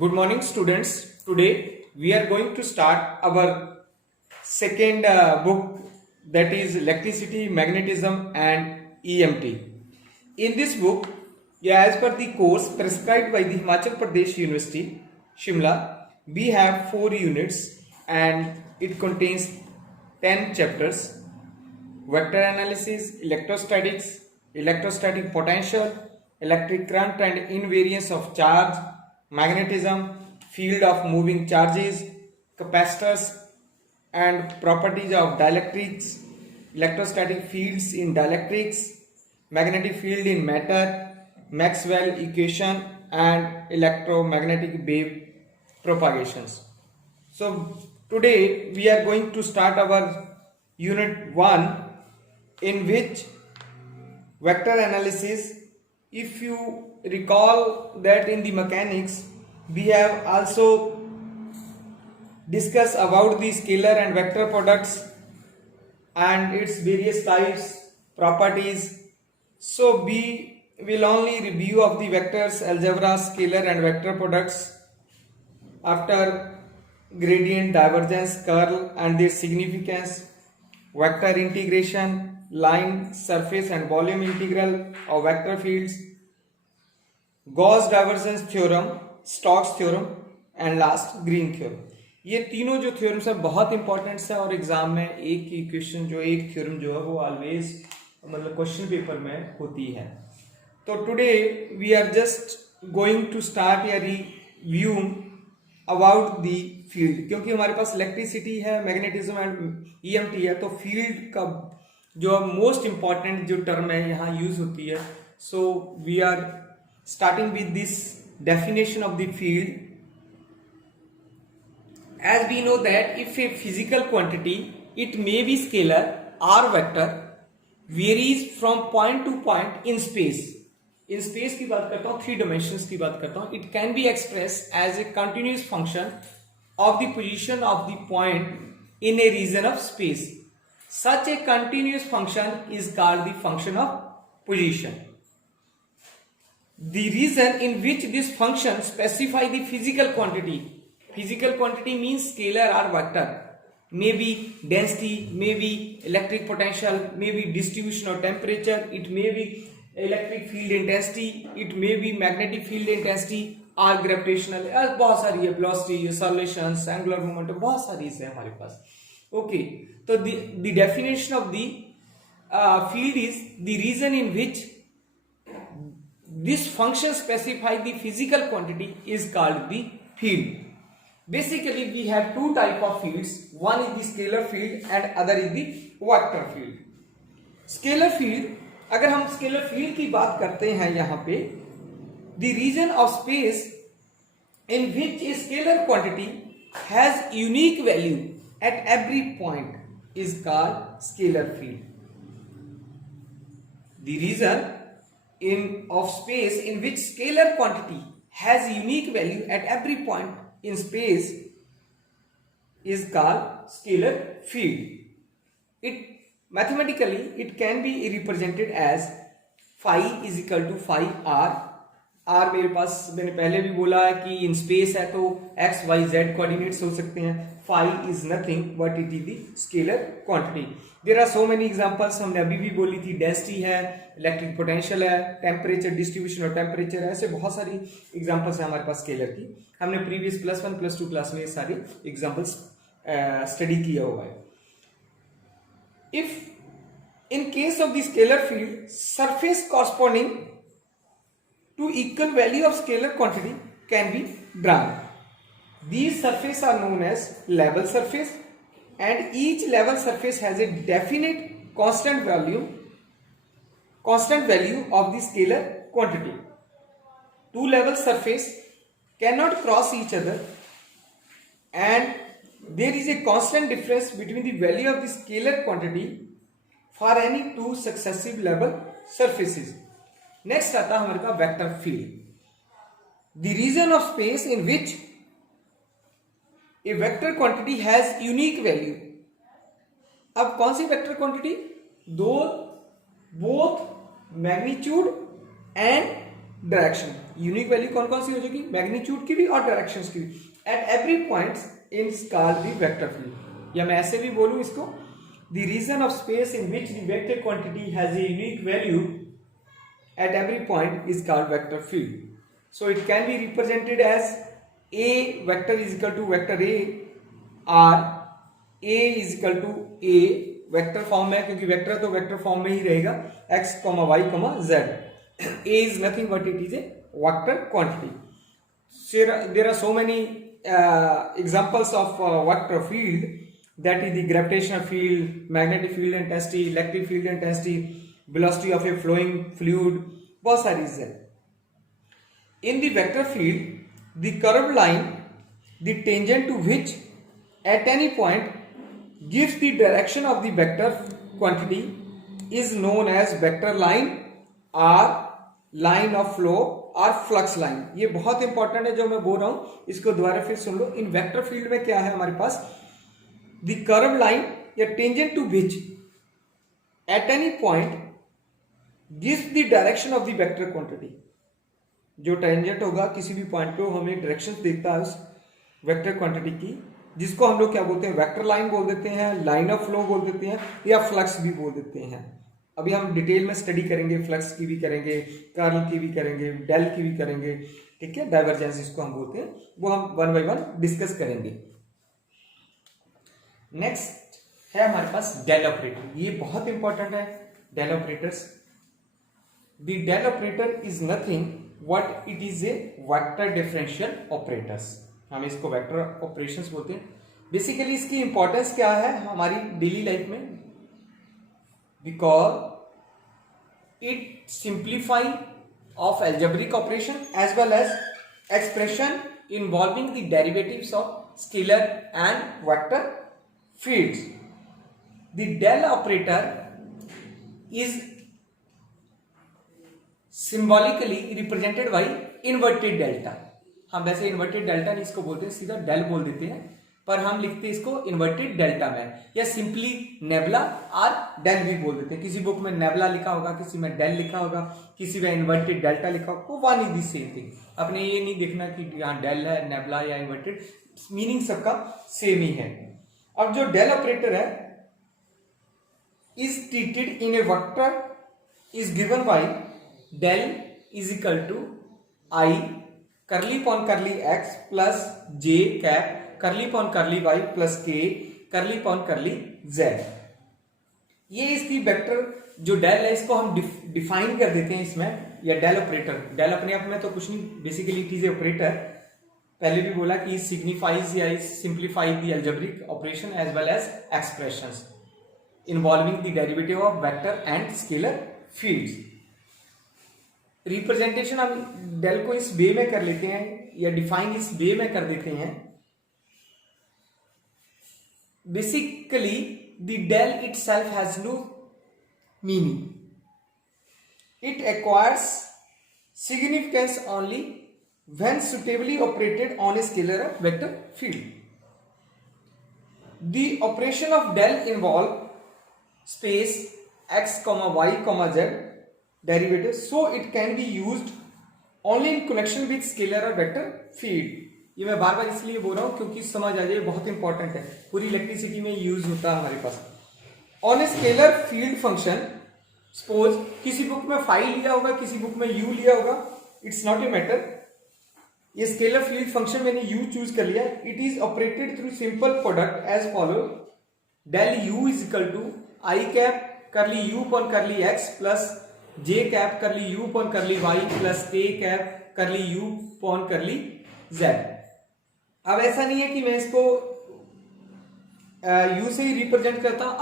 Good morning, students. Today we are going to start our second book, that is Electricity, Magnetism and EMT. In this book, as per the course prescribed by the Himachal Pradesh University, Shimla, we have 4 units and it contains 10 chapters: vector analysis, electrostatics, electrostatic potential, electric current and invariance of charge, magnetism, field of moving charges, capacitors and properties of dielectrics, electrostatic fields in dielectrics, magnetic field in matter, Maxwell equation and electromagnetic wave propagations. So today we are going to start our unit 1, in which vector analysis. If you recall that in the mechanics we have also discussed about the scalar and vector products and its various types, properties. So we will only review of the vectors, algebra, scalar and vector products after gradient, divergence, curl and their significance, vector integration, line, surface and volume integral of vector fields, Gauss divergence theorem, Stokes theorem and last Green theorem. ये तीनों जो theorems है बहुत important है और exam में एक equation जो एक थ्योरम जो है वो ऑलवेज मतलब क्वेश्चन पेपर में होती है. तो today we are just going to start या रिव्यू अबाउट दी फील्ड, क्योंकि हमारे पास इलेक्ट्रिसिटी है, मैग्नेटिज्म एंड ईएमटी है, तो फील्ड का जो मोस्ट इंपॉर्टेंट जो टर्म है यहाँ यूज होती है. So we are starting with this definition of the field. As we know that if a physical quantity, it may be scalar or vector, varies from point to point in space. In space की बात करता हूँ, 3 dimensions की बात करता हूँ. It can be expressed as a continuous function of the position of the point in a region of space. Such a continuous function is called the function of position. The region in which this function specify the physical quantity. Physical quantity means scalar or vector, may be density, may be electric potential, may be distribution of temperature, it may be electric field intensity, it may be magnetic field intensity or gravitational. बहुत सारी है, velocity, oscillations, angular momentum, बहुत सारी है हमारे पास. Okay, so the definition of the field is the region in which this function specify the physical quantity is called the field. Basically we have 2 type of fields, one is the scalar field and other is the vector field. Scalar field, अगर हम scalar field की बात करते हैं यहाँ पे, the region of space in which a scalar quantity has unique value at every point is called scalar field. The region of space in which scalar quantity has unique value at every point in space is called scalar field. It mathematically it can be represented as phi is equal to phi r. r मेरे पास मैंने पहले भी बोला है कि in space है तो x y z coordinates हो सकते हैं. phi is nothing but it is the scalar quantity. There are so many examples. हमने अभी भी बोली थी, डेंसिटी है, इलेक्ट्रिक पोटेंशियल है, टेम्परेचर, डिस्ट्रीब्यूशन ऑफ टेम्परेचर है, ऐसे बहुत सारी एग्जांपल्स हैं हमारे पास स्केलर की. हमने प्रीवियस +1 +2 क्लास में ये सारी एग्जांपल्स स्टडी किया हुआ है. If in case of the scalar field, surface corresponding to equal value of scalar quantity can be drawn. These surfaces are known as level surface and each level surface has a definite constant value of the scalar quantity. Two level surface cannot cross each other and there is a constant difference between the value of the scalar quantity for any 2 successive level surfaces. Next आता है हमारे पास vector field. The region of space in which a vector quantity has unique value. अब कौन सी vector quantity? Both magnitude and direction. Unique value कौन कौन सी हो जाएगी, मैग्नीट्यूड की भी और डायरेक्शंस की भी। At every point in called the vector field, या मैं ऐसे भी बोलूं इसको, the region of space in which the vector quantity has a unique value at every point is called vector field. So it can be represented as a vector is equal to vector a, or a is equal to a vector form में, क्योंकि vector तो vector form में ही रहेगा, x, y, z. a is nothing but it is a vector quantity. So there are so many examples of vector field, that is the gravitational field, magnetic field intensity, electric field intensity, velocity of a flowing fluid, बहुत सारी है. In the vector field, the curved line, the tangent to which at any point gives the direction of the vector quantity is known as vector line or line of flow or flux line. ये बहुत important है जो मैं बोल रहा हूं, इसको दोबारा फिर सुन लो. इन वेक्टर फील्ड में क्या है हमारे पास, the curved line या tangent to which at any point gives the direction of the vector quantity. जो टेंजेंट होगा किसी भी पॉइंट पे, हमें डायरेक्शन देता है उस वेक्टर क्वांटिटी की, जिसको हम लोग क्या बोलते हैं, वेक्टर लाइन बोल देते हैं, लाइन ऑफ फ्लो बोल देते हैं, या फ्लक्स भी बोल देते हैं. अभी हम डिटेल में स्टडी करेंगे, फ्लक्स की भी करेंगे, कर्ल की भी करेंगे, डेल की भी करेंगे, ठीक है, डाइवर्जेंस जिसको हम बोलते हैं, वो हम वन बाय वन डिस्कस करेंगे. नेक्स्ट है हमारे पास डेल ऑपरेटर. ये बहुत इंपॉर्टेंट है, del operators. The del operator is nothing what it is a vector differential operators. हम इसको वेक्टर ऑपरेशंस बोलते हैं. बेसिकली इसकी इंपॉर्टेंस क्या है हमारी डेली लाइफ में, because it simplify of algebraic operation as well as expression involving the derivatives of scalar and vector fields. The del operator is symbolically represented by inverted delta. हम वैसे inverted delta नहीं इसको बोलते हैं, सीधा del बोल देते हैं, पर हम लिखते हैं इसको इन्वर्टेड डेल्टा में, या सिंपली नेबला और डेल भी बोल देते हैं. किसी बुक में नेबला लिखा होगा, किसी में डेल लिखा होगा, किसी में इन्वर्टेड डेल्टा लिखा होगा, वो one is the same thing. अपने ये नहीं देखना कि यहाँ डेल है, नेबला या इन्वर्टेड, मीनिंग सबका सेम ही है. अब जो डेल ऑपरेटर है is treated in A vector is given by del is equal to I curly upon curly x plus j cap curly upon curly y plus k curly upon curly z. ये इसकी vector जो del है इसको हम define कर देते हैं इसमें, या डेल ऑपरेटर. डेल अपने आप में तो कुछ नहीं, basically it is a operator. पहले भी बोला कि सिग्निफाइज या simplify the algebraic operation as well as expressions involving the derivative of vector and scalar fields. Representation हम डेल को इस वे में कर लेते हैं, या डिफाइन इस वे में कर देते हैं. Basically the del itself has no meaning. It acquires significance only when suitably operated on a scalar और vector field. The operation of del involve space x, y, z derivative, so it can be used only in connection with scalar or vector field. ये मैं बार बार इसलिए बोल रहा हूं क्योंकि समझ आ जाए, बहुत इंपॉर्टेंट है, पूरी इलेक्ट्रिसिटी में यूज होता है हमारे पास. On a scalar field function, suppose किसी बुक में फाई लिया होगा, किसी बुक में यू लिया होगा, इट्स नॉट ए मैटर. ये स्केलर फील्ड फंक्शन मैंने यू चूज कर लिया. It is operated through simple product as follow. Del u is equal to i cap curly u upon curly x plus j cap curly u upon curly y plus k cap curly u upon curly Z. अब ऐसा नहीं है कि मैं इसको you से ही represent करता हूं.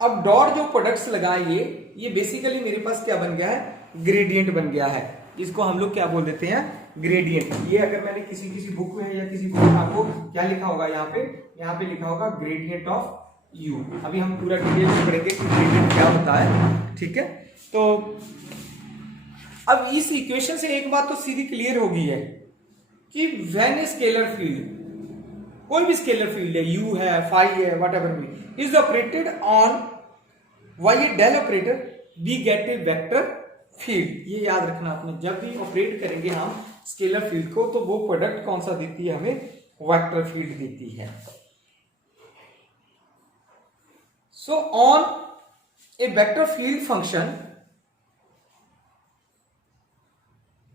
अब डॉट जो प्रोडक्ट्स लगाए ये बेसिकली मेरे पास क्या बन गया है, ग्रेडियंट बन गया है. इसको हम लोग क्या बोल देते हैं, ग्रेडियंट. ये अगर मैंने किसी बुक में या किसी बुक में आपको क्या लिखा होगा, यहाँ पे लिखा होगा ग्रेडियंट ऑफ यू. अभी हम पूरा डिटेल में पढ़ेंगे कि ग्रेडियंट क्या होता है, ठीक है. तो अब इस इक्वेशन से एक बात तो सीधी क्लियर हो गई है कि व्हेन ए स्केलर फील्ड, कोई भी स्केलर फील्ड है, यू है, फाई है, whatever be, is operated on by a del operator, we get a vector field, ये याद रखना आपने, जब भी ऑपरेट करेंगे हम स्केलर फील्ड को तो वो प्रोडक्ट कौन सा देती है हमें, वेक्टर फील्ड देती है। So on A vector field function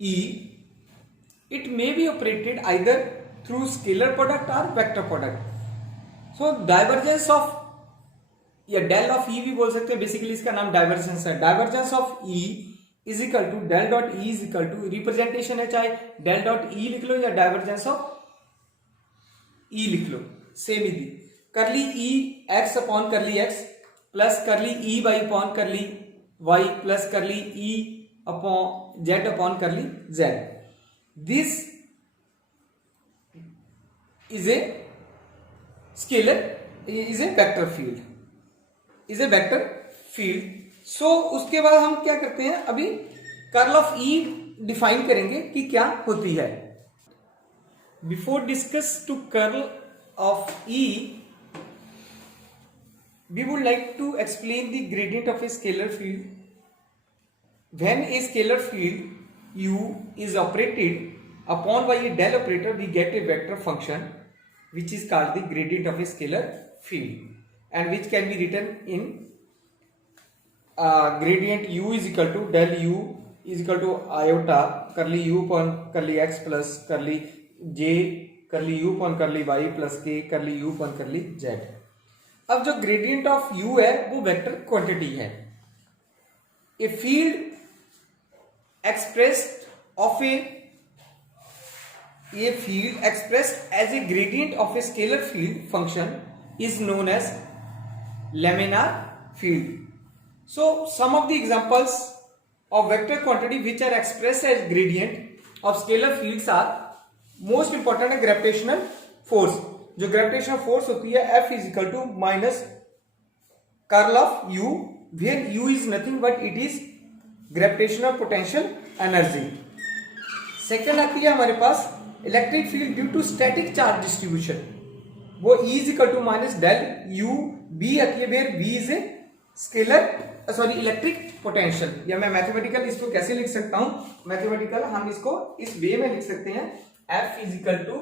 E, it may be operated either through scalar product or vector product. So divergence of या del of E भी बोल सकते हैं, बेसिकली इसका नाम डाइवर्जेंस है। Divergence of E is equal to del dot E is equal to, representation है चाहे डेल डॉट ई लिख लो या डाइवर्जेंस ऑफ E लिख लो, सेम ही थी। Curly E x upon curly x plus curly E y upon curly y plus curly E upon z upon curly z. This is a scalar, is a vector field, is a vector field. So उसके बाद हम क्या करते हैं, अभी curl of E define करेंगे कि क्या होती है। Before discuss to curl of E, we would like to explain the gradient of a scalar field. When a scalar field U is operated upon by a del operator, we get a vector function which is called the gradient of a scalar field, and which can be written in gradient U is equal to del U is equal to iota curly U upon curly x plus curly j curly U upon curly y plus k curly U upon curly z। अब जो gradient of U है वो vector quantity है। A field expressed of a field expressed as a gradient of a scalar field function is known as laminar field. So some of the examples of vector quantity which are expressed as gradient of scalar fields are, most important है gravitational force। जो gravitational force होती है F is equal to minus curl of U, where U is nothing but it is gravitational potential energy. Second आती है हमारे पास electric field due to static charge distribution, वो E is equal to minus del U B आती है, where B is a scalar sorry electric potential. या मैं mathematical इसको कैसे लिख सकता हूं, मैथमेटिकल हम इसको इस वे में लिख सकते हैं, F is equal to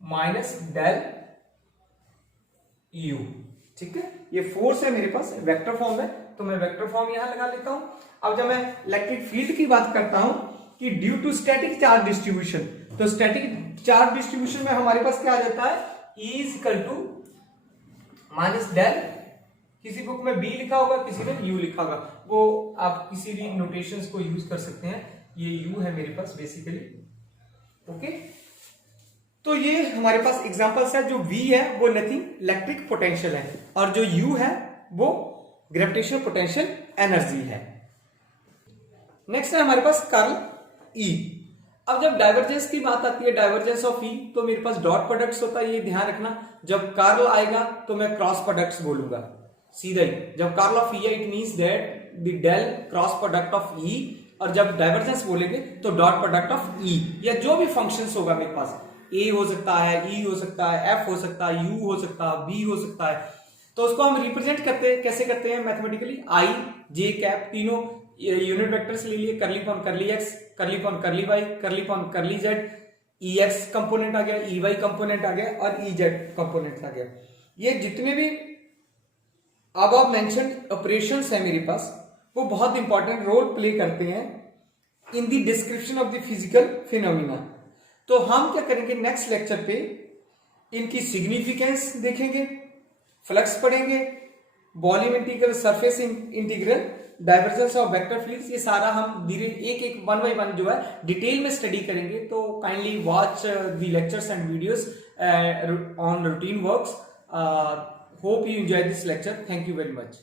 minus del U। ठीक है, ये फोर्स है मेरे पास, वेक्टर फॉर्म है तो मैं वेक्टर फॉर्म यहां लगा लेता हूं। अब जब मैं इलेक्ट्रिक फील्ड की बात करता हूं कि due to static charge distribution, तो स्टैटिक चार्ज डिस्ट्रीब्यूशन में हमारे पास क्या आ जाता है, E is equal to minus del, किसी बुक में B लिखा होगा किसी में U लिखा होगा, वो आप किसी भी नोटेशंस को यूज कर सकते हैं। ये U है मेरे पास बेसिकली, ओके। तो ये हमारे पास एग्जांपल्स है, जो V है वो नथिंग इलेक्ट्रिक पोटेंशियल है और जो U है वो ग्रेविटेशनल पोटेंशियल एनर्जी है। नेक्स्ट है हमारे पास कर्ल E। अब जब डाइवर्जेंस की बात आती है, डाइवर्जेंस ऑफ E, तो मेरे पास डॉट प्रोडक्ट्स होता है, ये ध्यान रखना। जब कर्ल आएगा तो मैं क्रॉस प्रोडक्ट्स बोलूंगा सीधा ही। जब कर्ल ऑफ E है it means that the del cross product of E, और जब डाइवर्जेंस बोलेंगे तो डॉट प्रोडक्ट ऑफ E, या जो भी फंक्शंस होगा मेरे पास, A हो सकता है, E हो सकता है, F हो सकता है, U हो सकता है, B हो सकता है, तो उसको हम रिप्रेजेंट करते हैं, कैसे करते हैं मैथमेटिकली, I J कैप तीनों यूनिट वेक्टर्स ले लिए, करली अपॉन करली एक्स, करली अपॉन करली वाई, करली अपॉन करली जेड, ई एक्स कंपोनेंट आ गया, ई वाई कंपोनेंट आ गया और ई जेड कंपोनेंट आ गया। ये जितने भी अब मेंशन्ड ऑपरेशंस है मेरे पास, वो बहुत इंपॉर्टेंट रोल प्ले करते हैं in the description of the physical phenomena. तो हम क्या करेंगे नेक्स्ट लेक्चर पे, इनकी सिग्निफिकेंस देखेंगे, फ्लक्स पढ़ेंगे, volume integral, surface integral, divergence of vector fields, ये सारा हम धीरे एक एक वन बाय वन जो है डिटेल में स्टडी करेंगे। तो kindly watch the lectures and videos on routine works. Hope you enjoy this lecture. Thank you very much.